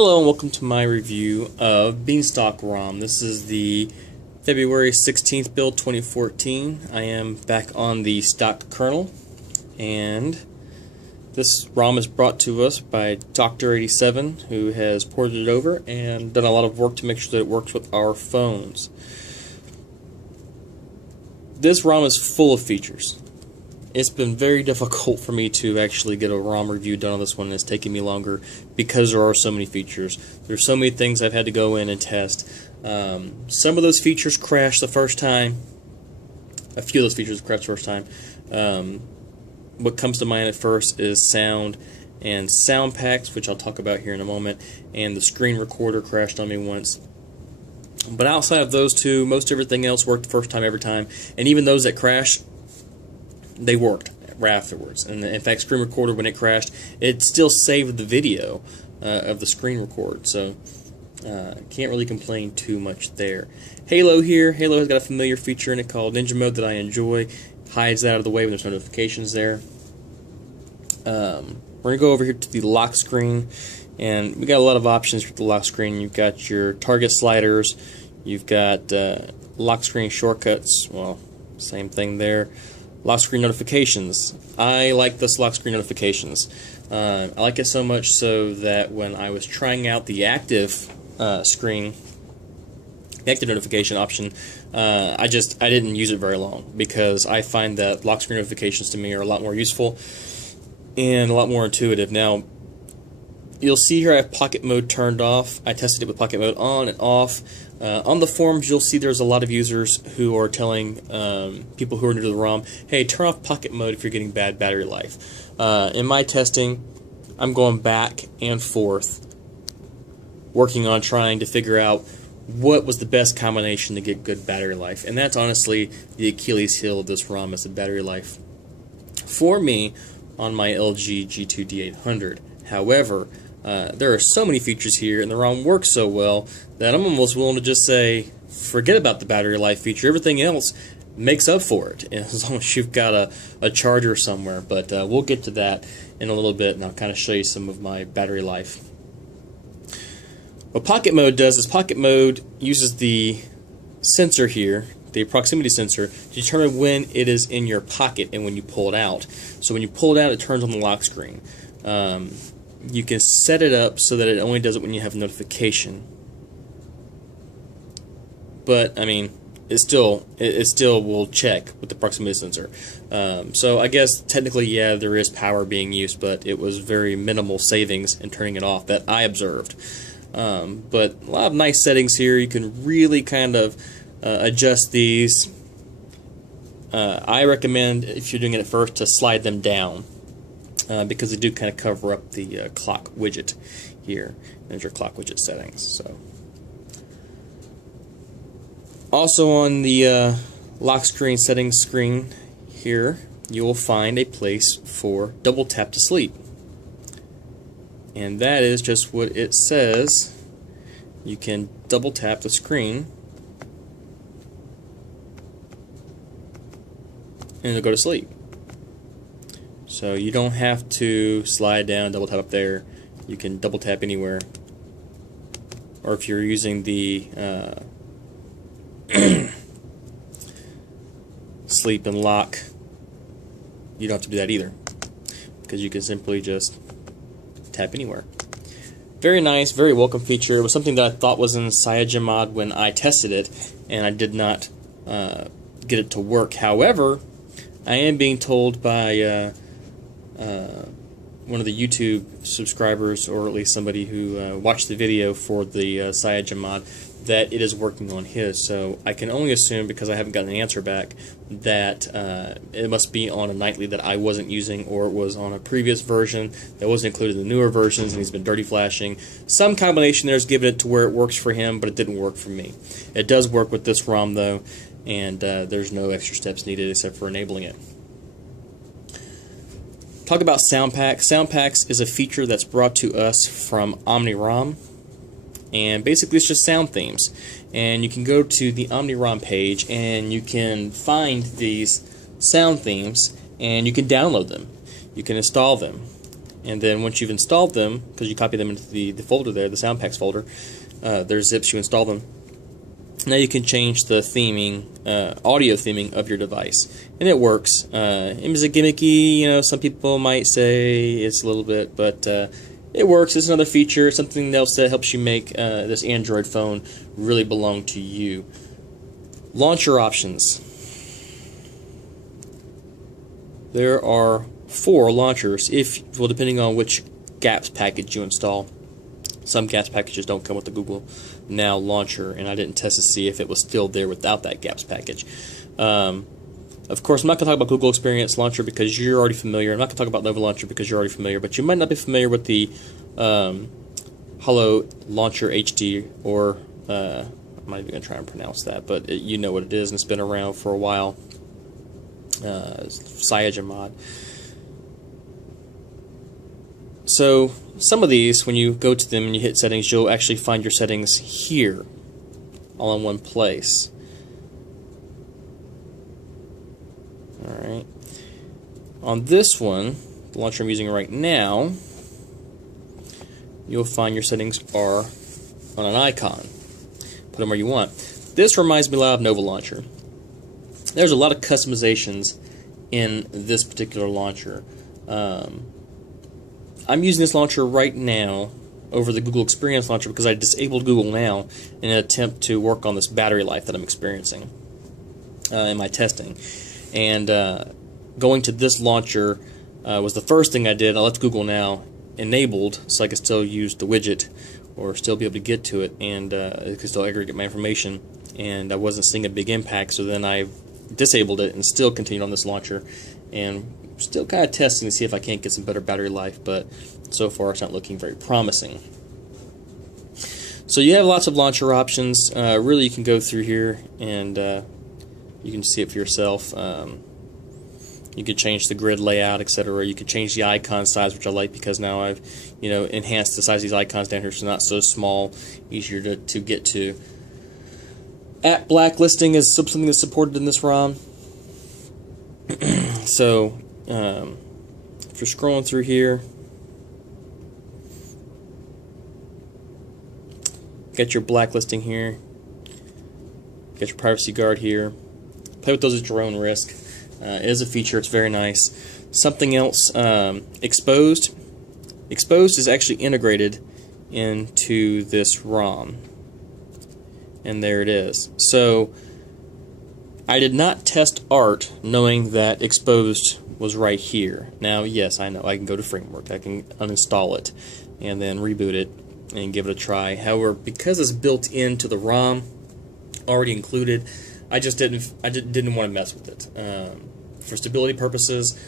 Hello and welcome to my review of Beanstalk ROM. This is the February 16th build 2014. I am back on the stock kernel, and this ROM is brought to us by Dr.87, who has ported it over and done a lot of work to make sure that it works with our phones. This ROM is full of features. It's been very difficult for me to actually get a ROM review done on this one, and it's taken me longer because there are so many features. There's so many things I've had to go in and test. Some of those features crashed the first time. A few of those features crashed the first time. What comes to mind at first is sound and Soundpacks, which I'll talk about here in a moment, and the screen recorder crashed on me once. But outside of those two, most everything else worked the first time every time, and even those that crashed, they worked right afterwards. And in fact, screen recorder, when it crashed, it still saved the video of the screen record, so can't really complain too much there. Halo here. Halo has got a familiar feature in it called Ninja Mode that I enjoy. Hides that out of the way when there's no notifications there. We're going to go over here to the lock screen, and we got a lot of options for the lock screen. You've got your target sliders, you've got lock screen shortcuts, well, same thing there. Lock screen notifications. I like this lock screen notifications. I like it so much so that when I was trying out the active screen, the active notification option, I didn't use it very long, because I find that lock screen notifications to me are a lot more useful and a lot more intuitive. Now, you'll see here I have pocket mode turned off. I tested it with pocket mode on and off. On the forums, you'll see there's a lot of users who are telling people who are new to the ROM, hey, turn off pocket mode if you're getting bad battery life. In my testing, I'm going back and forth, working on trying to figure out what was the best combination to get good battery life. And that's honestly the Achilles heel of this ROM, is the battery life for me on my LG G2 D800. However, there are so many features here, and the ROM works so well that I'm almost willing to just say, forget about the battery life feature. Everything else makes up for it, as long as you've got a charger somewhere. But we'll get to that in a little bit, and I'll kind of show you some of my battery life. What pocket mode does is pocket mode uses the sensor here, the proximity sensor, to determine when it is in your pocket and when you pull it out. So when you pull it out, it turns on the lock screen. You can set it up so that it only does it when you have a notification. But I mean, it still will check with the proximity sensor. So I guess technically, yeah, there is power being used, but it was very minimal savings in turning it off that I observed. But a lot of nice settings here. You can really kind of adjust these. I recommend, if you're doing it at first, to slide them down. Because they do kind of cover up the clock widget here. There's your clock widget settings. So, also on the lock screen settings screen here, you will find a place for double tap to sleep, and that is just what it says. You can double tap the screen, and it'll go to sleep. So you don't have to slide down, double tap up there. You can double tap anywhere. Or if you're using the sleep and lock, you don't have to do that either, because you can simply just tap anywhere. Very nice, very welcome feature. It was something that I thought was in CyanogenMod when I tested it, and I did not get it to work. However, I am being told by one of the YouTube subscribers, or at least somebody who watched the video for the CyanogenMod, that it is working on his. So I can only assume, because I haven't gotten an answer back, that it must be on a nightly that I wasn't using, or it was on a previous version that wasn't included in the newer versions, and he's been dirty flashing. Some combination there's given it to where it works for him, but it didn't work for me. It does work with this ROM though, and there's no extra steps needed except for enabling it. Talk about Soundpacks. Soundpacks is a feature that's brought to us from OMNIROM, and basically it's just sound themes. And you can go to the OMNIROM page and you can find these sound themes, and you can download them. You can install them. And then once you've installed them, because you copy them into the folder there, the Soundpacks folder, there's zips, you install them. Now you can change the theming, audio theming of your device, and it works. Is it gimmicky? You know, some people might say it's a little bit, but it works. It's another feature, something else that helps you make this Android phone really belong to you. Launcher options. There are 4 launchers, depending on which GApps package you install. Some GApps packages don't come with the Google Now launcher, and I didn't test to see if it was still there without that GApps package. Of course, I'm not going to talk about Google Experience Launcher because you're already familiar. I'm not going to talk about Nova Launcher because you're already familiar, but you might not be familiar with the Hello Launcher HD, or I'm not even going to try and pronounce that, but you know what it is, and it's been around for a while. CyanogenMod. So some of these, when you go to them and you hit settings, you'll actually find your settings here, all in one place. Alright. On this one, the launcher I'm using right now, you'll find your settings are on an icon. Put them where you want. This reminds me a lot of Nova Launcher. There's a lot of customizations in this particular launcher. I'm using this launcher right now over the Google Experience Launcher because I disabled Google Now in an attempt to work on this battery life that I'm experiencing in my testing. And going to this launcher was the first thing I did. I left Google Now enabled so I could still use the widget or still be able to get to it, and it could still aggregate my information, and I wasn't seeing a big impact, so then I disabled it and still continued on this launcher, and still kind of testing to see if I can't get some better battery life, but so far it's not looking very promising. So you have lots of launcher options. Really, you can go through here and you can see it for yourself. You could change the grid layout, etc. You could change the icon size, which I like because now I've enhanced the size of these icons down here so they're not so small, easier to get to. App blacklisting is something that's supported in this ROM. So if you're scrolling through here, get your blacklisting here, get your privacy guard here. Play with those at your own risk. It is a feature, it's very nice. Something else, exposed. Exposed is actually integrated into this ROM. And there it is. So I did not test art knowing that exposed was right here. Now, yes, I know I can go to framework, I can uninstall it and then reboot it and give it a try. However, because it's built into the ROM, already included, I didn't want to mess with it. For stability purposes,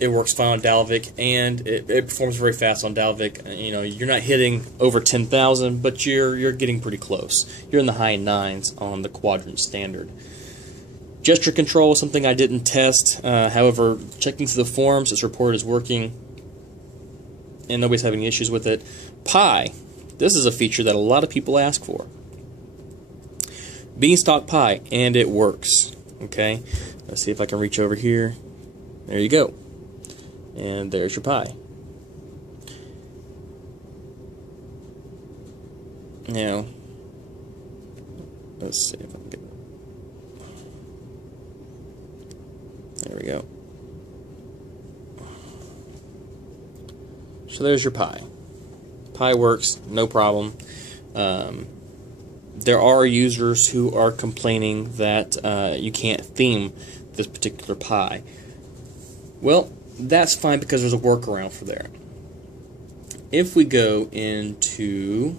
it works fine on Dalvik, and it performs very fast on Dalvik. You're not hitting over 10,000, but you're getting pretty close. You're in the high 9s on the Quadrant standard. Gesture control is something I didn't test. However, checking through the forums, it's reported as working, and nobody's having issues with it. Pi. This is a feature that a lot of people ask for. Beanstalk Pi, and it works. Okay, let's see if I can reach over here. There you go. And there's your Pi. Now, let's see if I can get it. There we go. So there's your Pi. Pi works, no problem. There are users who are complaining that you can't theme this particular Pi. Well, that's fine because there's a workaround for that. If we go into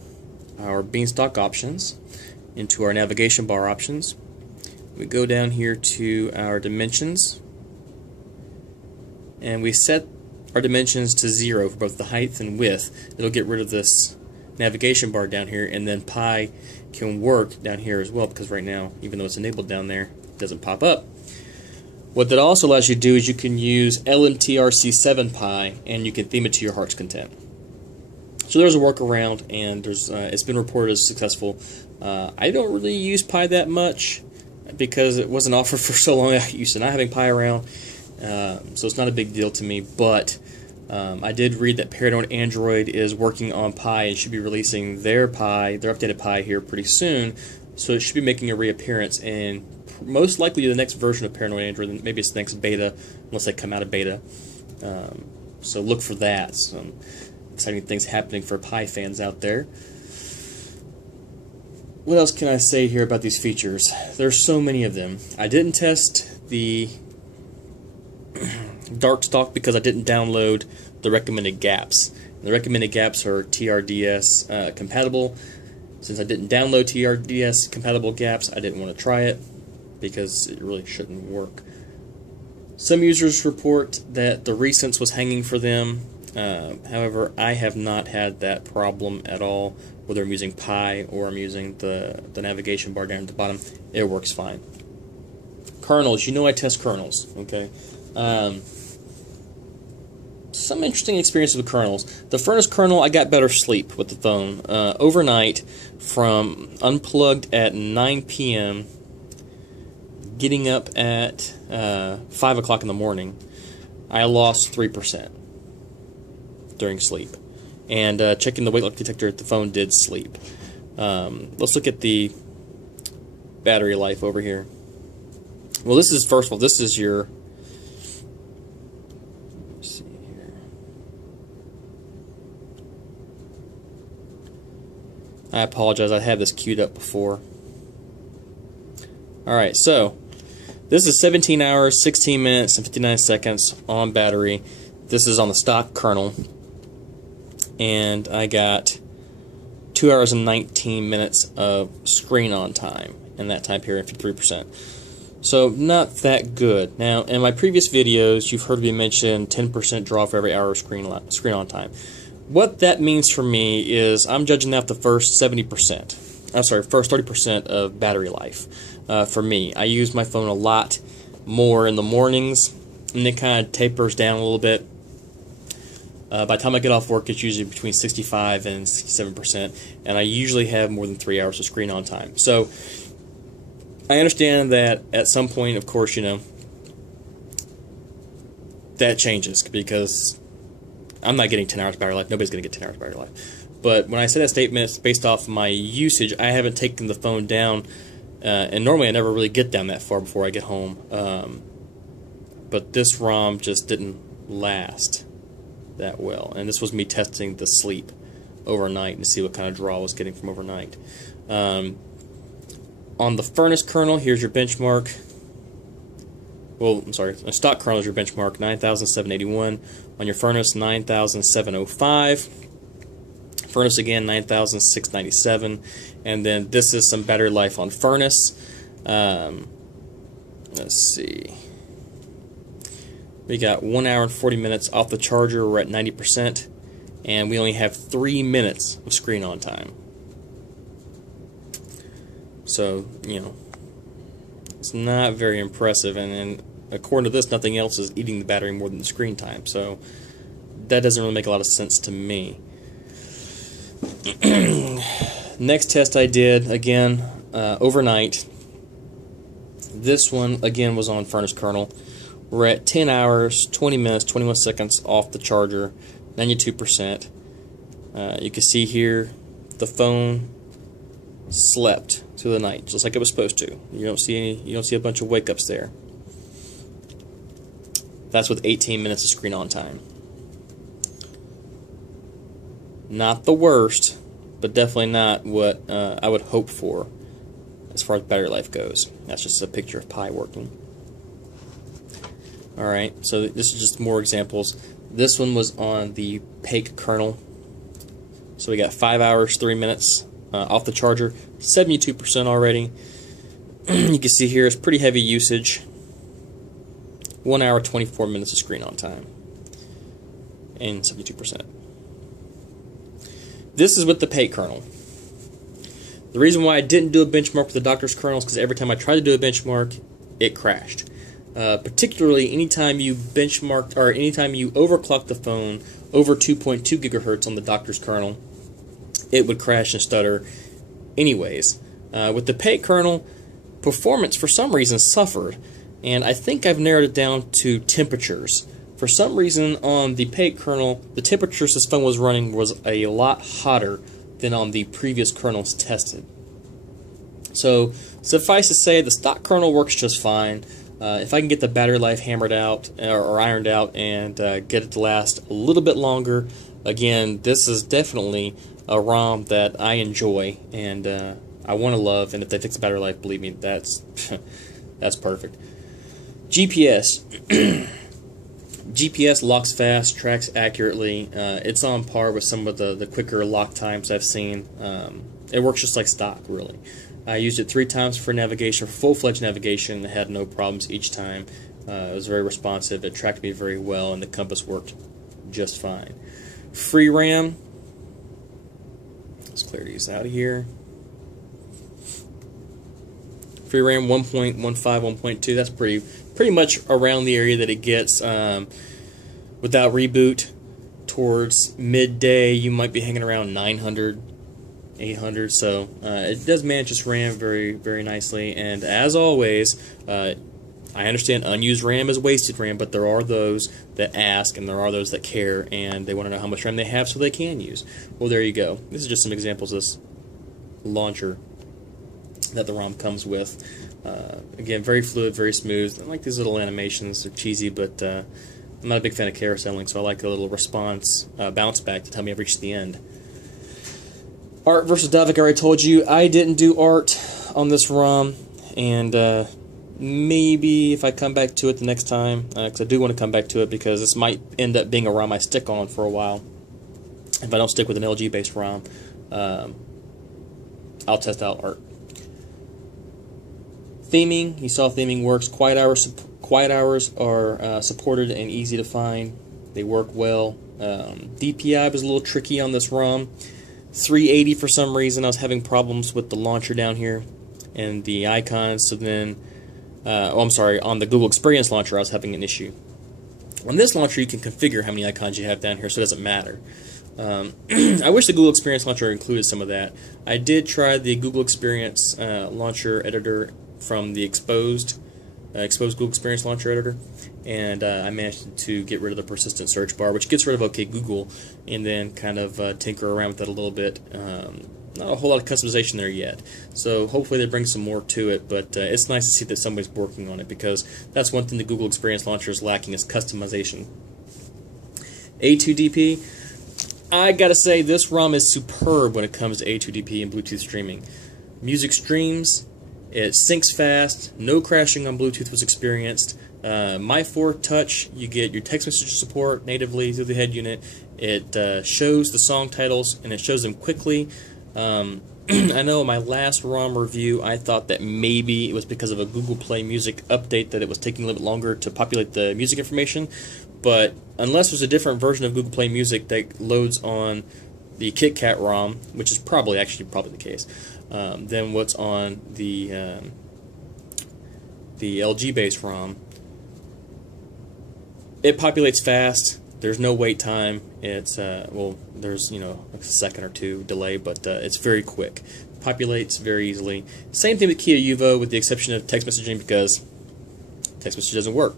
our Beanstalk options, into our navigation bar options, we go down here to our dimensions, and we set our dimensions to 0 for both the height and width. It'll get rid of this navigation bar down here, and then Pi can work down here as well, because right now, even though it's enabled down there, it doesn't pop up. What that also allows you to do is you can use LNTRC7 Pi, and you can theme it to your heart's content. So there's a workaround, and it's been reported as successful. I don't really use Pi that much because it wasn't offered for so long. I used to not having Pi around, so it's not a big deal to me. But I did read that Paranoid Android is working on Pi and should be releasing their updated Pi here pretty soon, so it should be making a reappearance in most likely the next version of Paranoid Android. Maybe it's the next beta, unless they come out of beta. So look for that. Some exciting things happening for Pi fans out there. What else can I say here about these features? There's so many of them. I didn't test the Darkstalk because I didn't download the recommended gaps. The recommended gaps are TRDS compatible. Since I didn't download TRDS compatible gaps, I didn't want to try it because it really shouldn't work. Some users report that the recents was hanging for them. However, I have not had that problem at all, whether I'm using Pi or I'm using the navigation bar down at the bottom. It works fine. Kernels, you know I test kernels, okay? Some interesting experiences with kernels. The Furnace kernel, I got better sleep with the phone. Overnight, from unplugged at 9 p.m., getting up at 5 o'clock in the morning, I lost 3% during sleep. And checking the weight load detector, the phone did sleep. Let's look at the battery life over here. Well, this is, first of all, this is your... Let's see here. I apologize, I had this queued up before. Alright, so this is 17 hours, 16 minutes, and 59 seconds on battery. This is on the stock kernel. And I got 2 hours and 19 minutes of screen on time in that time period, 53%. So not that good. Now, in my previous videos, you've heard me mention 10% draw for every hour of screen on time. What that means for me is I'm judging out the first 70%. I'm sorry, first 30% of battery life. For me, I use my phone a lot more in the mornings, and it kind of tapers down a little bit. By the time I get off work, it's usually between 65 and 67%, and I usually have more than 3 hours of screen on time. So I understand that at some point, of course, you know, that changes because I'm not getting 10 hours of battery life. Nobody's going to get 10 hours of battery life. But when I say that statement, it's based off my usage. I haven't taken the phone down, and normally I never really get down that far before I get home. But this ROM just didn't last that well, and this was me testing the sleep overnight to see what kind of draw I was getting from overnight. On the Furnace kernel, here's your benchmark. Well, I'm sorry, a stock kernel is your benchmark, 9,781. On your Furnace, 9,705. Furnace again, 9,697. And then this is some battery life on Furnace. Let's see. We got 1 hour and 40 minutes off the charger. We're at 90%, and we only have 3 minutes of screen on time. So, you know, it's not very impressive, and according to this, nothing else is eating the battery more than the screen time. So that doesn't really make a lot of sense to me. Next test I did, again, overnight. This one, again, was on Furnace kernel. We're at 10 hours, 20 minutes, 21 seconds off the charger, 92%. You can see here the phone slept through the night, just like it was supposed to. You don't see a bunch of wake-ups there. That's with 18 minutes of screen on time. Not the worst, but definitely not what I would hope for as far as battery life goes. That's just a picture of Pi working. Alright, so this is just more examples. This one was on the Pake kernel. So we got 5 hours, 3 minutes off the charger, 72% already. You can see here it's pretty heavy usage. 1 hour, 24 minutes of screen on time. And 72%. This is with the Pake kernel. The reason why I didn't do a benchmark with the doctor's kernel is because every time I tried to do a benchmark, it crashed. Particularly anytime you benchmark or anytime you overclock the phone over 2.2 gigahertz on the doctor's kernel, it would crash and stutter anyways. With the Pake kernel, performance for some reason suffered, and I think I've narrowed it down to temperatures. For some reason, on the paid kernel, the temperatures this phone was running was a lot hotter than on the previous kernels tested. So, suffice to say, the stock kernel works just fine. If I can get the battery life hammered out or ironed out and get it to last a little bit longer, again, this is definitely a ROM that I enjoy and I want to love. And if they fix the battery life, believe me, that's that's perfect. GPS. GPS locks fast, tracks accurately. It's on par with some of the quicker lock times I've seen. It works just like stock, really. I used it 3 times for navigation, for full-fledged navigation. I had no problems each time. It was very responsive. It tracked me very well, and the compass worked just fine. Free RAM. Let's clear these out of here. Free RAM 1.15, 1.2. That's pretty much around the area that it gets. Without reboot, towards midday, you might be hanging around 900. 800, so it does manage its RAM very, very nicely. And as always, I understand unused RAM is wasted RAM, but there are those that ask and there are those that care and they want to know how much RAM they have so they can use. Well, there you go. This is just some examples of this launcher that the ROM comes with. Again, very fluid, very smooth. I like these little animations. They're cheesy, but I'm not a big fan of carouseling, so I like a little response bounce back to tell me I've reached the end. Art versus Dove, like I already told you, I didn't do art on this ROM, and maybe if I come back to it the next time, because I do want to come back to it because this might end up being a ROM I stick on for a while. If I don't stick with an LG based ROM, I'll test out art. Theming, you saw theming works. Quiet hours are supported and easy to find. They work well. DPI was a little tricky on this ROM. 380 for some reason. I was having problems with the launcher down here and the icons. So then, on the Google Experience launcher, I was having an issue. On this launcher, you can configure how many icons you have down here, so it doesn't matter. I wish the Google Experience launcher included some of that. I did try the Google Experience launcher editor from the exposed Google Experience launcher editor, and I managed to get rid of the persistent search bar, which gets rid of OK Google, and then kind of tinker around with that a little bit. Not a whole lot of customization there yet, so hopefully they bring some more to it, but it's nice to see that somebody's working on it, because that's one thing the Google Experience launcher is lacking, is customization. A2DP, I gotta say, this ROM is superb when it comes to A2DP and Bluetooth streaming. Music streams, it syncs fast, no crashing on Bluetooth was experienced. My 4 Touch, you get your text message support natively through the head unit. It shows the song titles, and it shows them quickly. I know in my last ROM review, I thought that maybe it was because of a Google Play Music update that it was taking a little bit longer to populate the music information, but unless there's a different version of Google Play Music that loads on the KitKat ROM, which is probably the case, than what's on the LG-based ROM, it populates fast. There's no wait time. It's there's like a second or 2 delay, but it's very quick. Populates very easily. Same thing with Kia Uvo, with the exception of text messaging, because text message doesn't work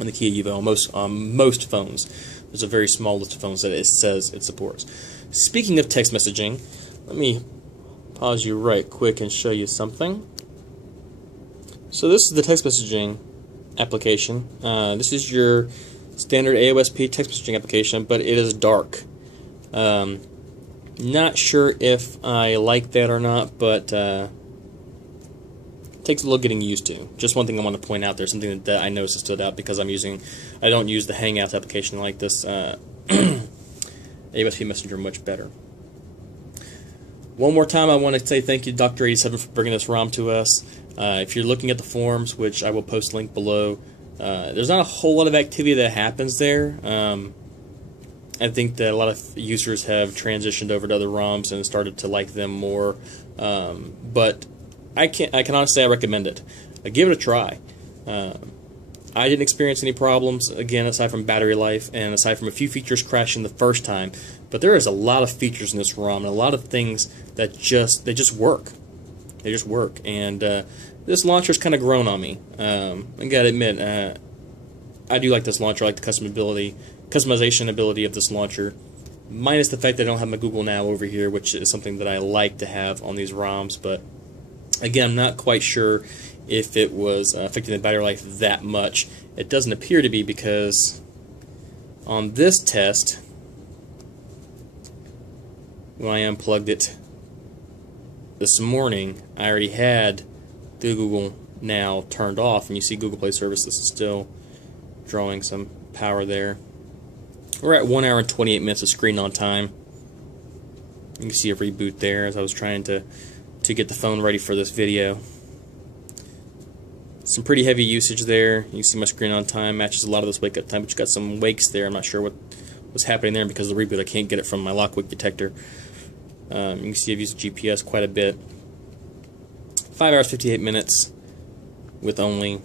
on the Kia Uvo on most phones. There's a very small list of phones that it says it supports. Speaking of text messaging, let me pause you right quick and show you something. So this is the text messaging application. This is your standard AOSP text messaging application, but it is dark. Not sure if I like that or not, but it takes a little getting used to. Just one thing I want to point out there, something that I noticed stood out, because I don't use the Hangouts application like this. AOSP Messenger much better. One more time, I want to say thank you to Dr. 87 for bringing this ROM to us. If you're looking at the forums, which I will post a link below, there's not a whole lot of activity that happens there. I think that a lot of users have transitioned over to other ROMs and started to like them more. But I can honestly say I recommend it. Give it a try. I didn't experience any problems, again, aside from battery life and aside from a few features crashing the first time. But there is a lot of features in this ROM and a lot of things that just work. They just work. And this launcher's kind of grown on me. I gotta admit, I do like this launcher. I like the customization ability of this launcher, minus the fact that I don't have my Google Now over here, which is something that I like to have on these ROMs. But again, I'm not quite sure if it was affecting the battery life that much. It doesn't appear to be, because on this test, when I unplugged it this morning, I already had the Google Now turned off, and you see Google Play Services is still drawing some power there. We're at 1 hour and 28 minutes of screen on time. You can see a reboot there as I was trying to get the phone ready for this video. Some pretty heavy usage there. You can see my screen on time matches a lot of this wake up time, but you got some wakes there. I'm not sure what was happening there, and because of the reboot I can't get it from my lock wake detector. You can see I've used GPS quite a bit. 5 hours 58 minutes with only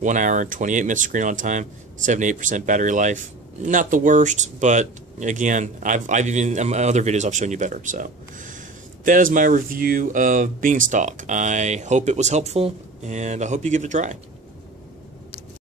1 hour and 28 minutes screen on time, 78% battery life. Not the worst, but again, I've even in my other videos I've shown you better. So that is my review of Beanstalk. I hope it was helpful, and I hope you give it a try.